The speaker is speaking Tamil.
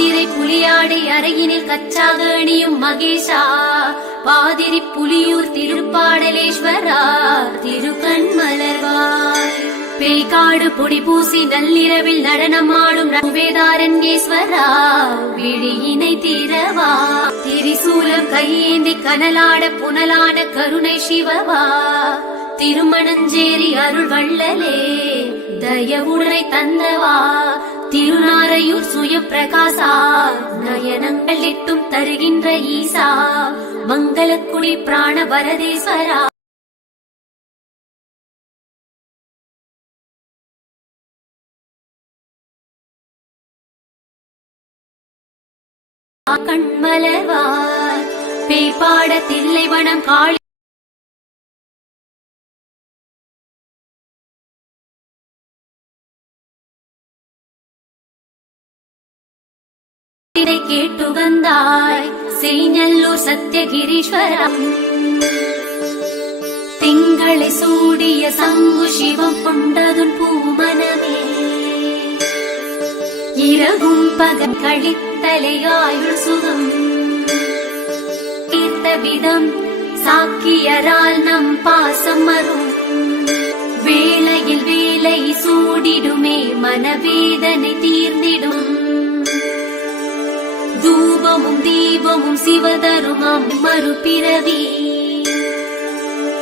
பாதிரை புலியாடை அறையினில் கச்சாக அணியும் மகேஷா. பாதிரி புலியூர் திருப்பாடலேஸ்வரா திருக்கண்மலர்வாய் பேய்காடு பொடி பூசி நள்ளிரவில் நடனமாடும் ரகுவேதாரண்யேஸ்வரா விழியினை திறவா திரிசூலம் கையேந்தி கனலாட புனலான கருணை சிவவா. திருமணஞ்சேரி அருள் வள்ளலே தயவுடனை தந்தவா. திருநாரையூர் சுய பிரகாசா நயனங்கள் எட்டும் தருகின்ற ஈசா மங்களக்குடி பிராண வரதேஸ்வரா கண்மலர்வார் பேய்பாட தில்லைவனம் காளி பேரை கேட்டு வந்தாய் செய்நல்லூர் சத்தியகிரீஸ்வரம் திங்களை சூடிய சங்கு சிவம் கொண்டதுன் பூமனமே இரவும் பகல் கழித்தலையாயுள் சுகம் தீர்த்த விதம் சாக்கியரால் நம் பாசம் மறும் வேளையில் வேலை சூடிடுமே மனவேதனை தீ தூபமும் தீபமும் சிவதரும்